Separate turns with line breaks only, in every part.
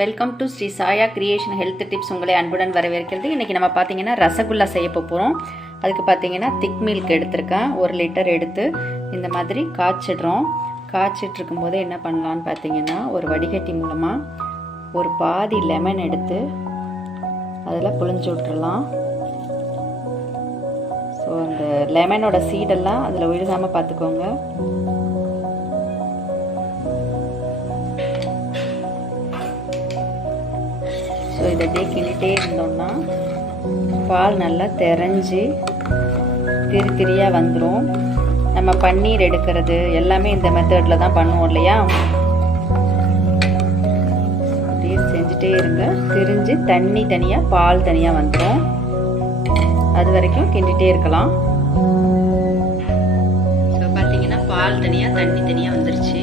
Welcome to Sri சாயா creation health tips உங்களை அன்புடன் வரவேற்கிறது. இன்றைக்கி நம்ம பார்த்தீங்கன்னா ரசகுல்லா செய்ய போகிறோம் அதுக்கு பார்த்தீங்கன்னா திக் மில்க் எடுத்திருக்கேன். ஒரு லிட்டர் எடுத்து இந்த மாதிரி காய்ச்சிடுறோம். காய்ச்சிட்டு இருக்கும்போது என்ன பண்ணலான்னு பார்த்தீங்கன்னா ஒரு வடிகட்டி மூலமாக ஒரு பாதி லெமன் எடுத்து அதில் புழிஞ்சு விட்டுறலாம். ஸோ அந்த லெமனோட சீடெல்லாம் அதில் விழுகாமல் பார்த்துக்கோங்க. ஸோ இதை அப்படியே கிண்டிகிட்டே இருந்தோம்னா பால் நல்லா தெரிஞ்சு திரி திரியாக வந்துடும் நம்ம பன்னீர் எடுக்கிறது எல்லாமே இந்த மெத்தடில் தான் பண்ணுவோம் இல்லையா? அப்படியே செஞ்சுட்டே இருங்க. திரிஞ்சு தண்ணி தனியாக பால் தனியாக வந்துடும் அது வரைக்கும் கிண்டிகிட்டே இருக்கலாம். ஸோ பார்த்தீங்கன்னா பால் தனியாக தண்ணி தனியாக வந்துருச்சு.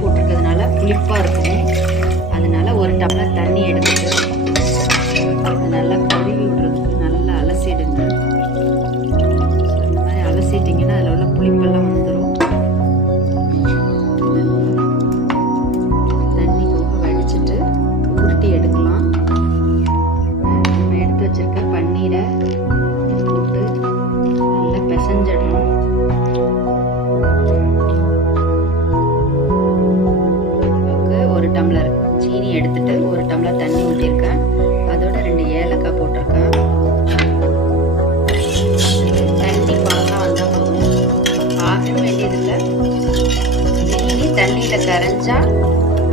போட்டிருக்கிறதுனால புளிப்பாக இருக்கும். அதனால ஒரு டம்ளர் தண்ணி எடுத்துட்டு அதை நல்லா கழுவி விடுறதுக்கு நல்லா அலசிடுங்க. அந்த இந்த மாதிரி அலசிட்டிங்கன்னா அதில் உள்ள புளிப்பெல்லாம் வந்துடும் தண்ணி போக வடிச்சிட்டு உருட்டி எடுக்கலாம். டம்ளர் சீனி எடுத்துட்டு ஒரு டம்ளர் தண்ணி ஊற்றிருக்கேன் அதோட ரெண்டு ஏலக்காய் போட்டிருக்கேன். தண்ணி பாகம் வந்தால் போதும். ஆகணும் வேண்டியதில்லை. சீனி தண்ணியில் கரைஞ்சா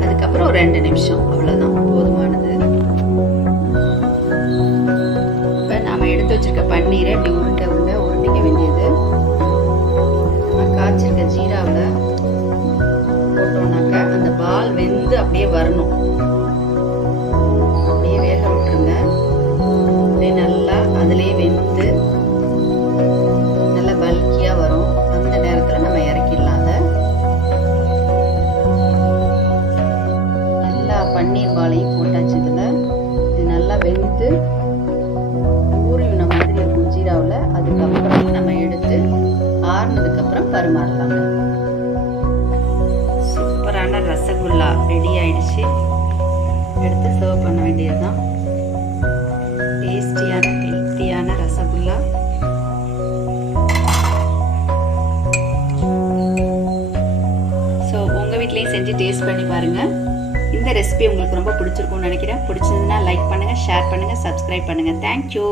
அதுக்கப்புறம் ஒரு ரெண்டு நிமிஷம். அவ்வளோதான் போதுமானது. இப்போ நாம் எடுத்து வச்சுருக்க பன்னீரை இப்படி உருண்டை உருண்டை உருட்டிக்க வேண்டியது. நம்ம காய்ச்சிருக்க ஜீராவில் அப்படியே வரணும். அப்படியே வேக விட்டுருங்க. அப்படியே நல்லா அதுலேயே வெந்து நல்லா பல்கியாக வரும். அந்த நேரத்தில் நம்ம இறக்கிடலாம் அதை. நல்லா பன்னீர் பாலையும் போட்டாச்சு. ரசகுல்லா ரெடி ஆயிடுச்சு. எடுத்து சர்வ் பண்ண வேண்டியதுதான். டேஸ்டியான ஹெல்த்தியான ரசகுல்லா. ஸோ உங்கள் வீட்லேயும் செஞ்சு டேஸ்ட் பண்ணி பாருங்கள் இந்த ரெசிபி உங்களுக்கு ரொம்ப பிடிச்சிருக்கும்னு நினைக்கிறேன். பிடிச்சதுன்னா லைக் பண்ணுங்கள் ஷேர் பண்ணுங்கள் சப்ஸ்கிரைப் பண்ணுங்கள் தேங்க்யூ